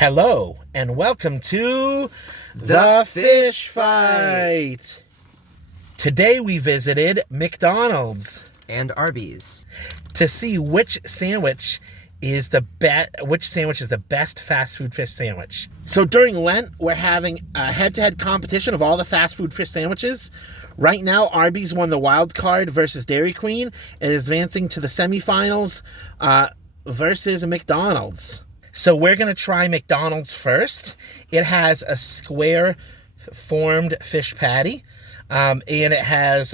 Hello, and welcome to The Fish Fight. Today we visited McDonald's and Arby's to see which sandwich is the best fast food fish sandwich. So during Lent, we're having a head-to-head competition of all the fast food fish sandwiches. Right now, Arby's won the wild card versus Dairy Queen and is advancing to the semifinals versus McDonald's. So we're going to try McDonald's first. It has a square-formed fish patty, and it has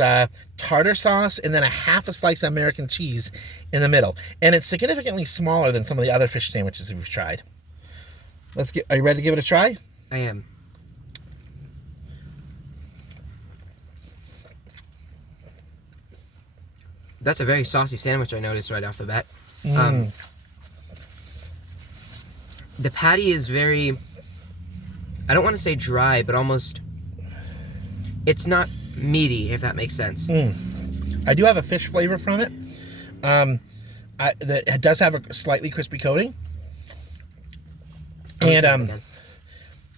tartar sauce and then a half a slice of American cheese in the middle. And it's significantly smaller than some of the other fish sandwiches that we've tried. Are you ready to give it a try? I am. That's a very saucy sandwich, I noticed right off the bat. The patty is very, I don't want to say dry, but almost, it's not meaty, if that makes sense. I do have a fish flavor from it. It does have a slightly crispy coating. And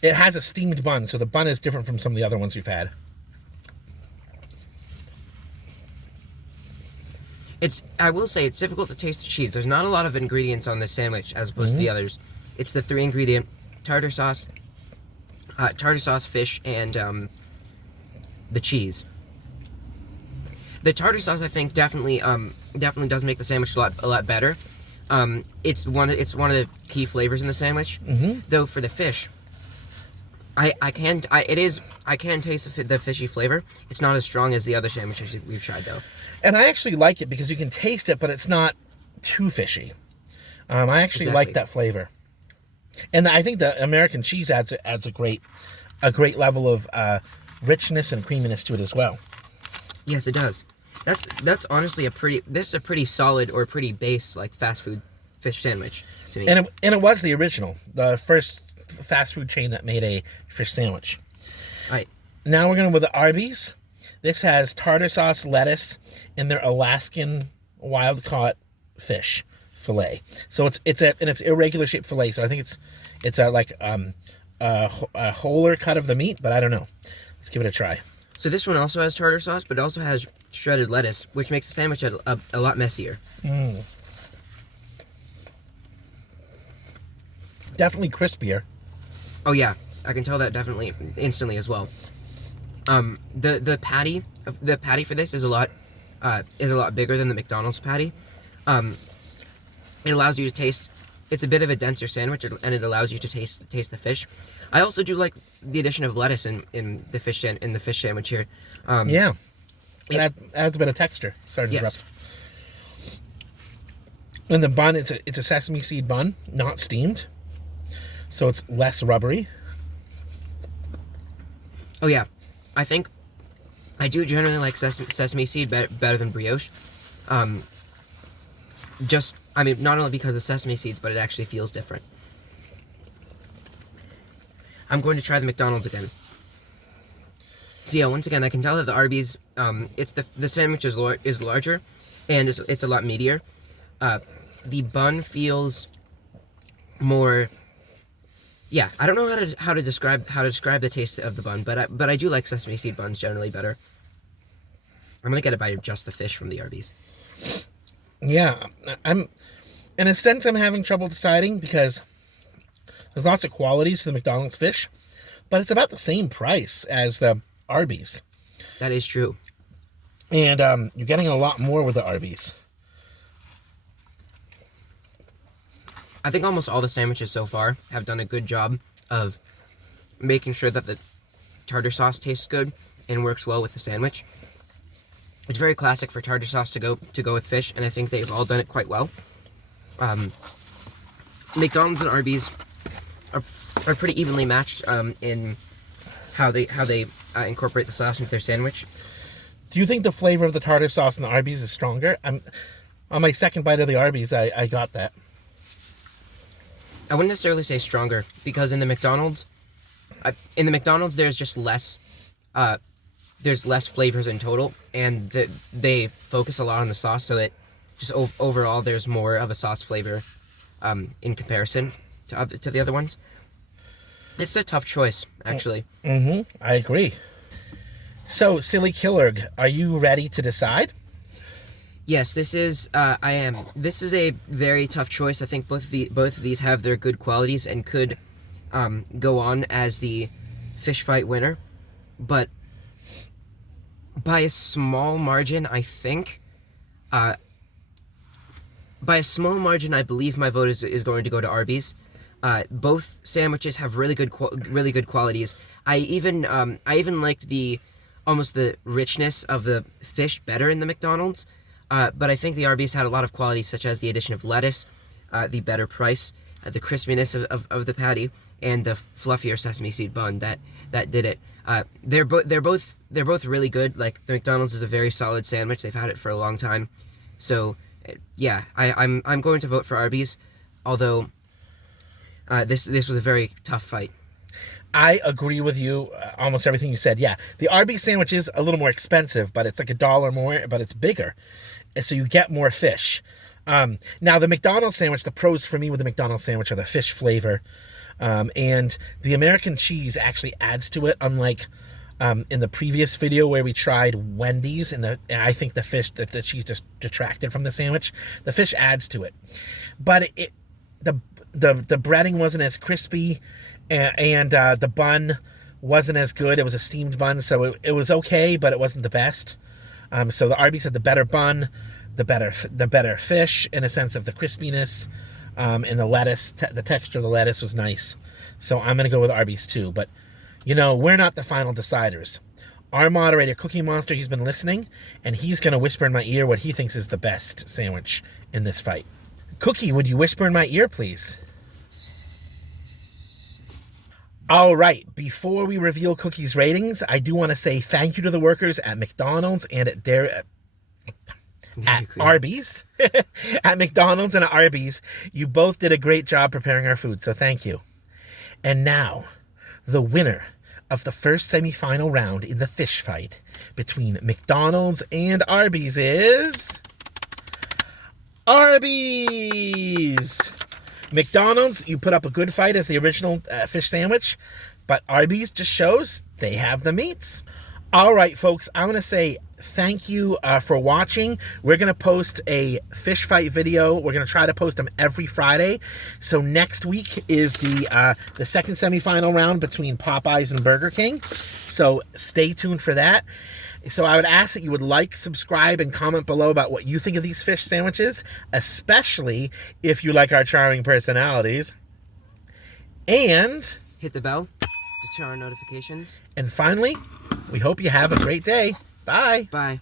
it has a steamed bun, so the bun is different from some of the other ones we've had. I will say, it's difficult to taste the cheese. There's not a lot of ingredients on this sandwich as opposed to the others. It's the 3-ingredient tartar sauce, fish, and the cheese. The tartar sauce, I think, definitely does make the sandwich a lot better. It's one of the key flavors in the sandwich. Though for the fish, I can taste the fishy flavor. It's not as strong as the other sandwiches we've tried, though. And I actually like it because you can taste it, but it's not too fishy. I actually like that flavor. And I think the American cheese adds a great level of richness and creaminess to it as well. Yes, it does. That's honestly a pretty solid or pretty base like fast food fish sandwich to me. And it was the original, the first fast food chain that made a fish sandwich. Right. Now we're going with the Arby's. This has tartar sauce, lettuce, and their Alaskan wild caught fish fillet. So it's irregular shaped fillet. So I think it's a wholer cut of the meat, but I don't know. Let's give it a try. So this one also has tartar sauce, but it also has shredded lettuce, which makes the sandwich a lot messier. Definitely crispier. Oh yeah, I can tell that definitely instantly as well. The patty for this is a lot bigger than the McDonald's patty. It allows you to taste. It's a bit of a denser sandwich, and it allows you to taste the fish. I also do like the addition of lettuce in the fish sandwich here. Yeah, it adds a bit of texture. Sorry to interrupt. And the bun, it's a sesame seed bun, not steamed, so it's less rubbery. Oh yeah, I think I do generally like sesame seed better than brioche. Not only because of sesame seeds, but it actually feels different. I'm going to try the McDonald's again. So yeah, once again, I can tell that the Arby's, the sandwich is larger, and it's a lot meatier. The bun feels more. Yeah, I don't know how to describe the taste of the bun, but I do like sesame seed buns generally better. I'm gonna get a bite of just the fish from the Arby's. Yeah, in a sense, I'm having trouble deciding because there's lots of qualities to the McDonald's fish, but it's about the same price as the Arby's. That is true. And you're getting a lot more with the Arby's. I think almost all the sandwiches so far have done a good job of making sure that the tartar sauce tastes good and works well with the sandwich. It's very classic for tartar sauce to go with fish, and I think they've all done it quite well. McDonald's and Arby's are pretty evenly matched in how they incorporate the sauce into their sandwich. Do you think the flavor of the tartar sauce in the Arby's is stronger? On my second bite of the Arby's, I got that. I wouldn't necessarily say stronger, because in the McDonald's there's just less flavors in total, and they focus a lot on the sauce, so it just overall there's more of a sauce flavor in comparison. to the other ones. This is a tough choice, actually. I agree. So, Silly Killerg, are you ready to decide? Yes, this is. I am. This is a very tough choice. I think both of these have their good qualities and could go on as the fish fight winner, but by a small margin, I think. By a small margin, I believe my vote is going to go to Arby's. Both sandwiches have really good qualities. I even liked almost the richness of the fish better in the McDonald's. But I think the Arby's had a lot of qualities, such as the addition of lettuce, the better price, the crispiness of the patty, and the fluffier sesame seed bun that did it. They're both really good. Like, the McDonald's is a very solid sandwich. They've had it for a long time. So yeah, I'm going to vote for Arby's, although this was a very tough fight. I agree with you, almost everything you said. Yeah, the Arby's sandwich is a little more expensive, but it's like $1 more, but it's bigger, so you get more fish. Now, the McDonald's sandwich, the pros for me with the McDonald's sandwich are the fish flavor, and the American cheese actually adds to it, unlike in the previous video where we tried Wendy's, and I think the cheese just detracted from the sandwich. The fish adds to it, but the breading wasn't as crispy, and the bun wasn't as good. It was a steamed bun, so it was okay, but it wasn't the best. So the Arby's had the better bun, the better fish in a sense of the crispiness, and the lettuce. The texture of the lettuce was nice. So I'm gonna go with Arby's too. But we're not the final deciders. Our moderator, Cookie Monster, he's been listening, and he's gonna whisper in my ear what he thinks is the best sandwich in this fight. Cookie, would you whisper in my ear, please? All right, before we reveal Cookie's ratings, I do want to say thank you to the workers at McDonald's and at Arby's. At McDonald's and at Arby's, you both did a great job preparing our food, so thank you. And now, the winner of the first semifinal round in the fish fight between McDonald's and Arby's is Arby's. McDonald's, you put up a good fight as the original fish sandwich, but Arby's just shows they have the meats. All right, folks, I want to say thank you for watching. We're going to post a fish fight video. We're going to try to post them every Friday. So next week is the second semifinal round between Popeyes and Burger King. So stay tuned for that. So I would ask that you would like, subscribe, and comment below about what you think of these fish sandwiches, especially if you like our charming personalities. And hit the bell to turn on notifications. And finally, we hope you have a great day. Bye. Bye.